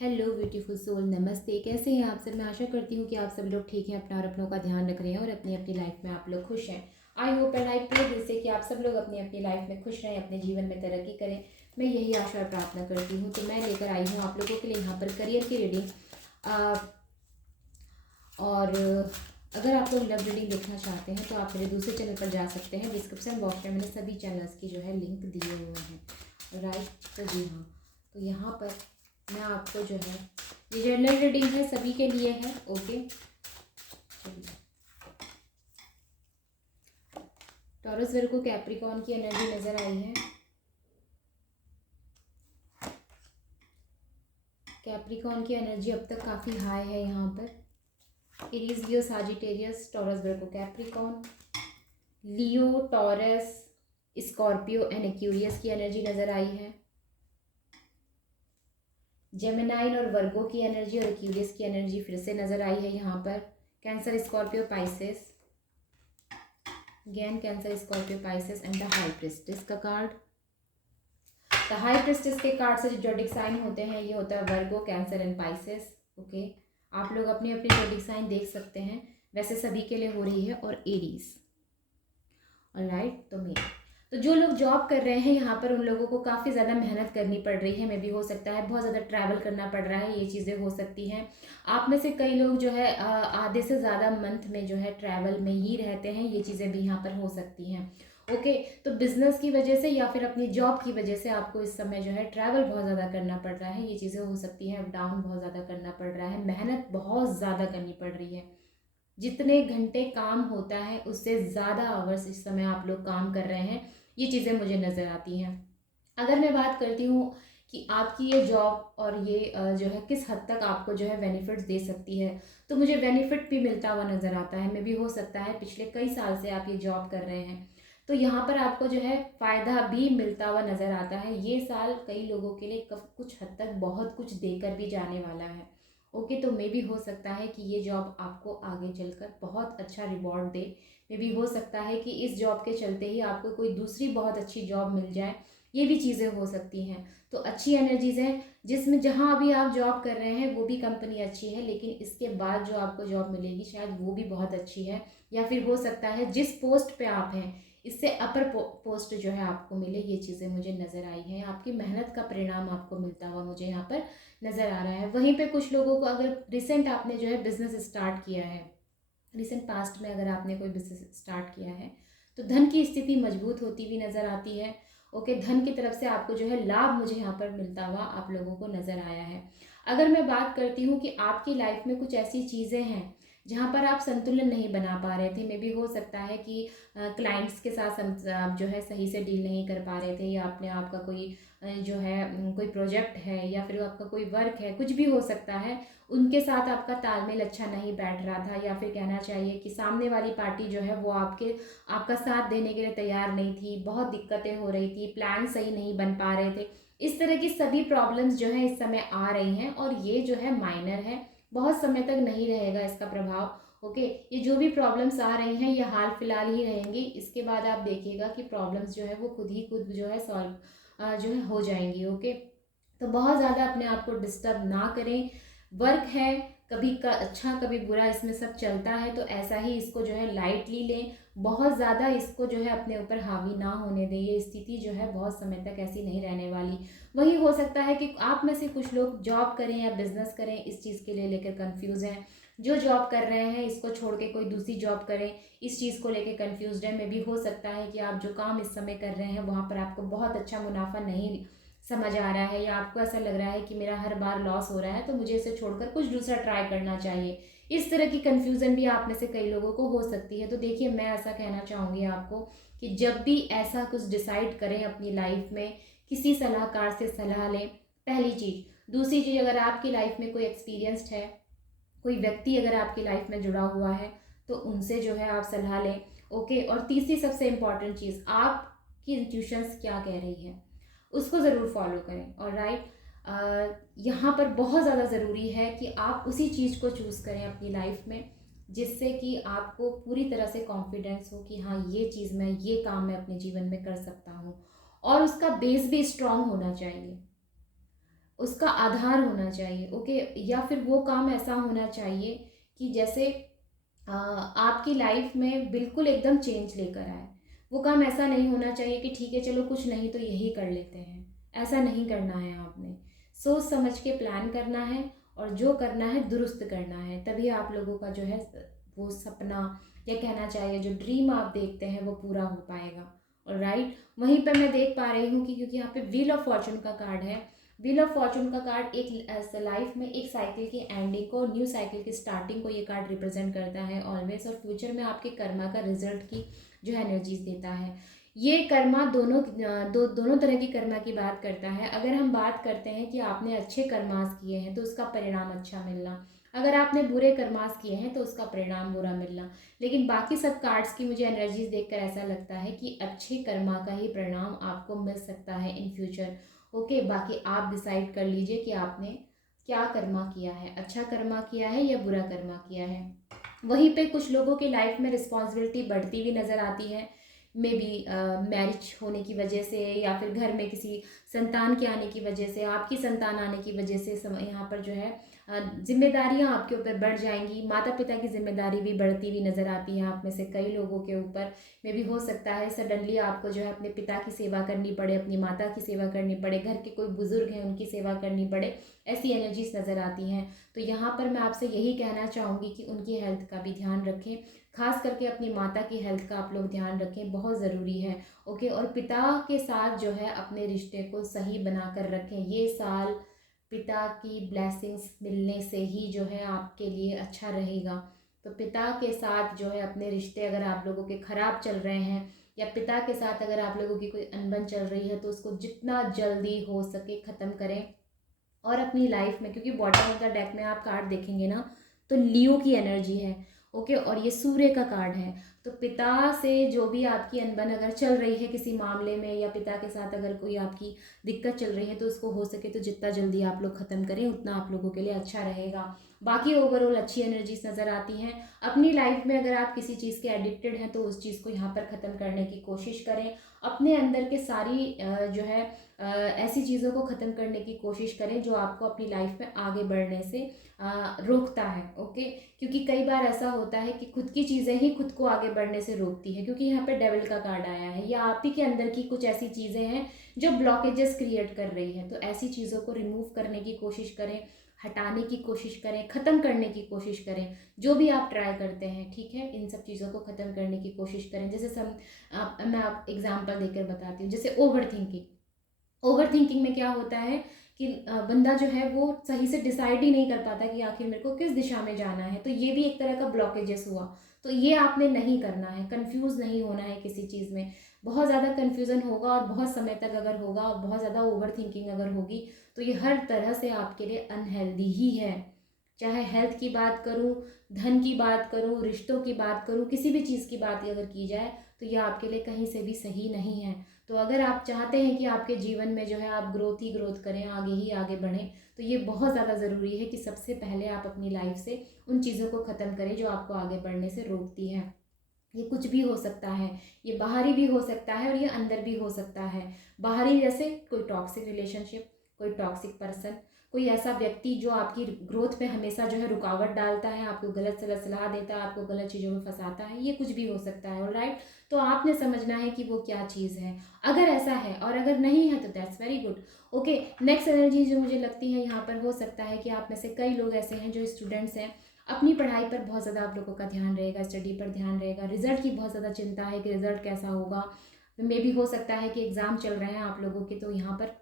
Hello beautiful soul, नमस्ते। कैसे हैं आप सब? मैं आशा करती हूँ कि आप सब लोग ठीक हैं, अपना और अपनों का ध्यान रख रहे हैं और अपनी अपनी लाइफ में आप लोग खुश हैं। I hope and I pray दिल से कि आप सब लोग अपनी अपनी लाइफ में खुश रहें, अपने जीवन में तरक्की करें। मैं यही आशा और प्रार्थना करती हूँ। तो मैं लेकर आई हूँ आप लोगों के लिए यहाँ पर करियर की रीडिंग। और अगर आप लोग लव रीडिंग देखना चाहते हैं तो आप मेरे दूसरे चैनल पर जा सकते हैं। डिस्क्रिप्शन बॉक्स में मैंने सभी चैनल्स की जो है लिंक दिए हुए हैं। राइट, तो जी हाँ, तो यहाँ पर मैं आपको जो है ये जनरल रीडिंग है, सभी के लिए है। ओके, टॉरस वर्गो कैप्रिकॉर्न की एनर्जी नजर आई है। कैप्रिकॉर्न की एनर्जी अब तक काफ़ी हाई है यहाँ पर। Aries, Leo, Sagittarius, Taurus Virgo Capricorn, Leo, taurus, Scorpio and Aquarius की एनर्जी नजर आई है। जेमिनाइन और वर्गो की एनर्जी और एक्यूरियस की एनर्जी फिर से नजर आई है यहाँ पर। Cancer, Scorpio, Pisces, again cancer, Scorpio, Pisces and the high priestess का कार्ड। द हाई प्रिस्टेस के कार्ड से जो जोडिक साइन होते हैं ये होता है वर्गो, कैंसर एंड पाइसेस। ओके, आप लोग अपनी अपनी जोडिक साइन देख सकते हैं, वैसे सभी के लिए हो रही है। और एरीज, ऑलराइट। तो जो लोग जॉब कर रहे हैं यहाँ पर उन लोगों को काफ़ी ज़्यादा मेहनत करनी पड़ रही है। मे भी हो सकता है बहुत ज़्यादा ट्रैवल करना पड़ रहा है, ये चीज़ें हो सकती हैं। आप में से कई लोग जो है आधे से ज़्यादा मंथ में जो है ट्रैवल में ही रहते हैं, ये चीज़ें भी यहाँ पर हो सकती हैं। ओके, तो बिजनेस की वजह से या फिर अपनी जॉब की वजह से आपको इस समय जो है ट्रैवल बहुत ज़्यादा करना पड़ रहा है, ये चीज़ें हो सकती हैं। अप डाउन बहुत ज़्यादा करना पड़ रहा है, मेहनत बहुत ज़्यादा करनी पड़ रही है। जितने घंटे काम होता है उससे ज़्यादा आवर्स इस समय आप लोग काम कर रहे हैं, ये चीज़ें मुझे नज़र आती हैं। अगर मैं बात करती हूँ कि आपकी ये जॉब और ये जो है किस हद तक आपको जो है बेनिफिट्स दे सकती है, तो मुझे बेनिफिट भी मिलता हुआ नज़र आता है। मे भी हो सकता है पिछले कई साल से आप ये जॉब कर रहे हैं, तो यहाँ पर आपको जो है फ़ायदा भी मिलता हुआ नज़र आता है। ये साल कई लोगों के लिए कुछ हद तक बहुत कुछ देकर भी जाने वाला है। ओके, तो मे भी हो सकता है कि ये जॉब आपको आगे चलकर बहुत अच्छा रिवॉर्ड दे। मे भी हो सकता है कि इस जॉब के चलते ही आपको कोई दूसरी बहुत अच्छी जॉब मिल जाए, ये भी चीज़ें हो सकती हैं। तो अच्छी एनर्जीज़ हैं, जिसमें जहाँ अभी आप जॉब कर रहे हैं वो भी कंपनी अच्छी है, लेकिन इसके बाद जो आपको जॉब मिलेगी शायद वो भी बहुत अच्छी है। या फिर हो सकता है जिस पोस्ट पे आप हैं इससे अपर पोस्ट जो है आपको मिले, ये चीज़ें मुझे नज़र आई हैं। आपकी मेहनत का परिणाम आपको मिलता हुआ मुझे यहाँ पर नज़र आ रहा है। वहीं पे कुछ लोगों को, अगर रिसेंट आपने जो है बिज़नेस स्टार्ट किया है, रिसेंट पास्ट में अगर आपने कोई बिजनेस स्टार्ट किया है, तो धन की स्थिति मजबूत होती हुई नज़र आती है। ओके, धन की तरफ से आपको जो है लाभ मुझे यहाँ पर मिलता हुआ आप लोगों को नज़र आया है। अगर मैं बात करती हूँ कि आपकी लाइफ में कुछ ऐसी चीज़ें हैं जहाँ पर आप संतुलन नहीं बना पा रहे थे, मे भी हो सकता है कि क्लाइंट्स के साथ आप जो है सही से डील नहीं कर पा रहे थे, या आपने आपका कोई जो है कोई प्रोजेक्ट है या फिर आपका कोई वर्क है, कुछ भी हो सकता है, उनके साथ आपका तालमेल अच्छा नहीं बैठ रहा था, या फिर कहना चाहिए कि सामने वाली पार्टी जो है वो आपका साथ देने के लिए तैयार नहीं थी, बहुत दिक्कतें हो रही थी, प्लान सही नहीं बन पा रहे थे। इस तरह की सभी प्रॉब्लम्स जो है इस समय आ रही हैं, और ये जो है माइनर है, बहुत समय तक नहीं रहेगा इसका प्रभाव। ओके, ये जो भी प्रॉब्लम्स आ रही हैं ये हाल फिलहाल ही रहेंगी। इसके बाद आप देखिएगा कि प्रॉब्लम्स जो है वो खुद ही खुद जो है सॉल्व जो है हो जाएंगी। ओके, तो बहुत ज़्यादा अपने आप को डिस्टर्ब ना करें। वर्क है, कभी का अच्छा कभी बुरा, इसमें सब चलता है, तो ऐसा ही इसको जो है लाइटली लें। बहुत ज़्यादा इसको जो है अपने ऊपर हावी ना होने दें। ये स्थिति जो है बहुत समय तक ऐसी नहीं रहने वाली। वही हो सकता है कि आप में से कुछ लोग जॉब करें या बिजनेस करें, इस चीज़ के लिए लेकर कन्फ्यूज़ हैं। जो जॉब कर रहे हैं इसको छोड़ के कोई दूसरी जॉब करें, इस चीज़ को लेकर कन्फ्यूज़ है। में भी हो सकता है कि आप जो काम इस समय कर रहे हैं वहाँ पर आपको बहुत अच्छा मुनाफा नहीं समझ आ रहा है, या आपको ऐसा लग रहा है कि मेरा हर बार लॉस हो रहा है, तो मुझे इसे छोड़कर कुछ दूसरा ट्राई करना चाहिए। इस तरह की कन्फ्यूज़न भी आप में से कई लोगों को हो सकती है। तो देखिए, मैं ऐसा कहना चाहूँगी आपको कि जब भी ऐसा कुछ डिसाइड करें अपनी लाइफ में, किसी सलाहकार से सलाह लें, पहली चीज़। दूसरी चीज़, अगर आपकी लाइफ में कोई एक्सपीरियंस्ड है, कोई व्यक्ति अगर आपकी लाइफ में जुड़ा हुआ है, तो उनसे जो है आप सलाह लें। ओके, और तीसरी सबसे इम्पॉर्टेंट चीज़, आपकी इंट्यूशंस क्या कह रही है उसको ज़रूर फॉलो करें। और राइट, यहाँ पर बहुत ज़्यादा ज़रूरी है कि आप उसी चीज़ को चूज़ करें अपनी लाइफ में जिससे कि आपको पूरी तरह से कॉन्फिडेंस हो कि हाँ, ये चीज़ मैं, ये काम मैं अपने जीवन में कर सकता हूँ, और उसका बेस भी स्ट्रांग होना चाहिए। उसका आधार होना चाहिए, ओके। या फिर वो काम ऐसा होना चाहिए कि जैसे आपकी लाइफ में बिल्कुल एकदम चेंज लेकर आए। वो काम ऐसा नहीं होना चाहिए कि ठीक है चलो कुछ नहीं तो यही कर लेते हैं, ऐसा नहीं करना है। आपने सोच समझ के प्लान करना है और जो करना है दुरुस्त करना है, तभी आप लोगों का जो है वो सपना या कहना चाहिए जो ड्रीम आप देखते हैं वो पूरा हो पाएगा। और राइट, वहीं पर मैं देख पा रही हूँ कि क्योंकि यहाँ पे व्हील ऑफ फॉर्चून का कार्ड है। व्हील ऑफ फॉर्चून का कार्ड एक लाइफ में एक साइकिल की एंडिंग को, न्यू साइकिल की स्टार्टिंग को ये कार्ड रिप्रेजेंट करता है ऑलवेज, और फ्यूचर में आपके कर्मा का रिजल्ट की जो है एनर्जीज देता है। ये कर्मा दोनों तरह की कर्मा की बात करता है। अगर हम बात करते हैं कि आपने अच्छे कर्मास किए हैं तो उसका परिणाम अच्छा मिलना, अगर आपने बुरे कर्मास किए हैं तो उसका परिणाम बुरा मिलना। लेकिन बाकी सब कार्ड्स की मुझे एनर्जीज देखकर ऐसा लगता है कि अच्छे कर्मा का ही परिणाम आपको मिल सकता है इन फ्यूचर, ओके। बाकी आप डिसाइड कर लीजिए कि आपने क्या कर्मा किया है, अच्छा कर्मा किया है या बुरा कर्मा किया है। वहीं पे कुछ लोगों की लाइफ में रिस्पॉन्सिबिलिटी बढ़ती हुई नज़र आती है, मे बी मैरिज होने की वजह से, या फिर घर में किसी संतान के आने की वजह से, आपकी संतान आने की वजह से यहाँ पर जो है जिम्मेदारियां आपके ऊपर बढ़ जाएंगी। माता पिता की जिम्मेदारी भी बढ़ती हुई नज़र आती है आप में से कई लोगों के ऊपर। मे भी हो सकता है सडनली आपको जो है अपने पिता की सेवा करनी पड़े, अपनी माता की सेवा करनी पड़े, घर के कोई बुजुर्ग हैं उनकी सेवा करनी पड़े, ऐसी एनर्जीज नज़र आती हैं। तो यहाँ पर मैं आपसे यही कहना चाहूँगी कि उनकी हेल्थ का भी ध्यान रखें, खास करके अपनी माता की हेल्थ का आप लोग ध्यान रखें, बहुत ज़रूरी है, ओके। और पिता के साथ जो है अपने रिश्ते को सही बना कर रखें। ये साल पिता की ब्लेसिंग्स मिलने से ही जो है आपके लिए अच्छा रहेगा। तो पिता के साथ जो है अपने रिश्ते अगर आप लोगों के ख़राब चल रहे हैं, या पिता के साथ अगर आप लोगों की कोई अनबन चल रही है, तो उसको जितना जल्दी हो सके ख़त्म करें। और अपनी लाइफ में, क्योंकि बॉटम ऑफ द डेक में आप कार्ड देखेंगे ना तो लियो की एनर्जी है, ओके, और ये सूर्य का कार्ड है। तो पिता से जो भी आपकी अनबन अगर चल रही है किसी मामले में, या पिता के साथ अगर कोई आपकी दिक्कत चल रही है, तो उसको हो सके तो जितना जल्दी आप लोग ख़त्म करें उतना आप लोगों के लिए अच्छा रहेगा। बाकी ओवरऑल अच्छी एनर्जीज नज़र आती हैं। अपनी लाइफ में अगर आप किसी चीज़ के एडिक्टेड हैं तो उस चीज़ को यहाँ पर ख़त्म करने की कोशिश करें। अपने अंदर के सारी जो है ऐसी चीज़ों को ख़त्म करने की कोशिश करें जो आपको अपनी लाइफ में आगे बढ़ने से रोकता है, ओके। क्योंकि कई बार ऐसा होता है कि खुद की चीज़ें ही खुद को आगे बढ़ने से रोकती है, क्योंकि यहाँ पे डेविल का कार्ड आया है, या आप ही के अंदर की कुछ ऐसी चीज़ें हैं जो ब्लॉकेजेस क्रिएट कर रही है। तो ऐसी चीज़ों को रिमूव करने की कोशिश करें, हटाने की कोशिश करें, ख़त्म करने की कोशिश करें। जो भी आप ट्राई करते हैं, ठीक है, इन सब चीज़ों को ख़त्म करने की कोशिश करें। जैसे मैं आप एग्जाम्पल देकर बताती हूँ, जैसे ओवर थिंकिंग। ओवर थिंकिंग में क्या होता है कि बंदा जो है वो सही से डिसाइड ही नहीं कर पाता कि आखिर मेरे को किस दिशा में जाना है। तो ये भी एक तरह का ब्लॉकेजेस हुआ। तो ये आपने नहीं करना है, कंफ्यूज नहीं होना है किसी चीज़ में। बहुत ज़्यादा कन्फ्यूज़न होगा और बहुत समय तक अगर होगा और बहुत ज़्यादा ओवर थिंकिंग अगर होगी तो ये हर तरह से आपके लिए अनहेल्दी ही है। चाहे हेल्थ की बात करूँ, धन की बात करूँ, रिश्तों की बात करूँ, किसी भी चीज़ की बात अगर की जाए तो ये आपके लिए कहीं से भी सही नहीं है। तो अगर आप चाहते हैं कि आपके जीवन में जो है आप ग्रोथ ही ग्रोथ करें, आगे ही आगे बढ़ें, तो ये बहुत ज़्यादा ज़रूरी है कि सबसे पहले आप अपनी लाइफ से उन चीज़ों को ख़त्म करें जो आपको आगे बढ़ने से रोकती हैं। ये कुछ भी हो सकता है, ये बाहरी भी हो सकता है और ये अंदर भी हो सकता है। बाहरी जैसे कोई टॉक्सिक रिलेशनशिप, कोई टॉक्सिक पर्सन, कोई ऐसा व्यक्ति जो आपकी ग्रोथ पे हमेशा जो है रुकावट डालता है, आपको गलत सलत सलाह देता है, आपको गलत चीज़ों में फंसाता है, ये कुछ भी हो सकता है, ऑलराइट। तो आपने समझना है कि वो क्या चीज़ है। अगर ऐसा है और अगर नहीं है तो that's very good, okay. Next energy जो मुझे लगती है यहाँ पर, हो सकता है कि आप में से कई लोग ऐसे हैं जो स्टूडेंट्स हैं, अपनी पढ़ाई पर बहुत ज़्यादा आप लोगों का ध्यान रहेगा, स्टडी पर ध्यान रहेगा, रिजल्ट की बहुत ज़्यादा चिंता है कि रिजल्ट कैसा होगा। मे भी हो सकता है कि एग्ज़ाम चल रहे हैं आप लोगों के, तो यहाँ पर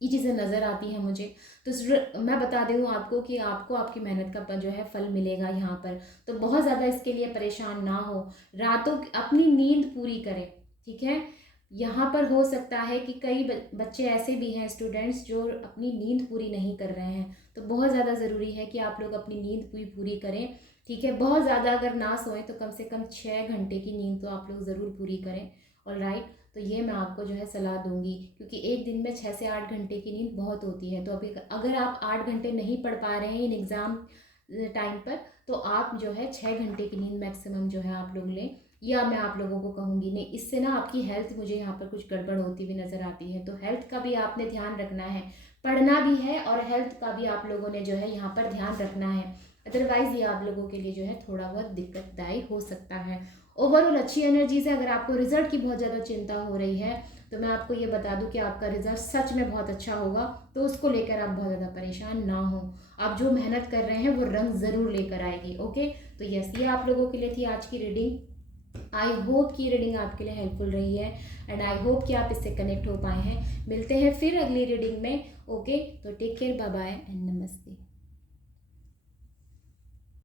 ये चीज़ें नज़र आती हैं मुझे। तो मैं बता दूँ आपको कि आपको आपकी मेहनत का जो है फल मिलेगा यहाँ पर। तो बहुत ज़्यादा इसके लिए परेशान ना हो, रातों अपनी नींद पूरी करें, ठीक है। यहाँ पर हो सकता है कि कई बच्चे ऐसे भी हैं, स्टूडेंट्स, जो अपनी नींद पूरी नहीं कर रहे हैं। तो बहुत ज़्यादा ज़रूरी है कि आप लोग अपनी नींद पूरी पूरी करें, ठीक है। बहुत ज़्यादा अगर ना सोएं तो कम से कम 6 घंटे की नींद तो आप लोग ज़रूर पूरी करें, ऑलराइट। तो ये मैं आपको जो है सलाह दूंगी, क्योंकि एक दिन में 6 से 8 घंटे की नींद बहुत होती है। तो अभी अगर आप 8 घंटे नहीं पढ़ पा रहे हैं इन एग्ज़ाम टाइम पर, तो आप जो है 6 घंटे की नींद मैक्सिमम जो है आप लोग लें, या मैं आप लोगों को कहूँगी नहीं, इससे ना आपकी हेल्थ मुझे यहाँ पर कुछ गड़बड़ होती हुई नज़र आती है। तो हेल्थ का भी आपने ध्यान रखना है। पढ़ना भी है और हेल्थ का भी आप लोगों ने जो है यहाँ पर ध्यान रखना है, अदरवाइज़ ये आप लोगों के लिए जो है थोड़ा बहुत दिक्कतदायी हो सकता है। ओवरऑल अच्छी एनर्जीज है। अगर आपको रिजल्ट की बहुत ज़्यादा चिंता हो रही है तो मैं आपको ये बता दूं कि आपका रिजल्ट सच में बहुत अच्छा होगा, तो उसको लेकर आप बहुत ज़्यादा परेशान ना हो। आप जो मेहनत कर रहे हैं वो रंग ज़रूर लेकर आएगी। ओके, तो यस, ये आप लोगों के लिए थी आज की रीडिंग। आई होप कि रीडिंग आपके लिए हेल्पफुल रही है एंड आई होप कि आप इससे कनेक्ट हो पाए हैं। मिलते हैं फिर अगली रीडिंग में। ओके, तो take care, bye bye and नमस्ते।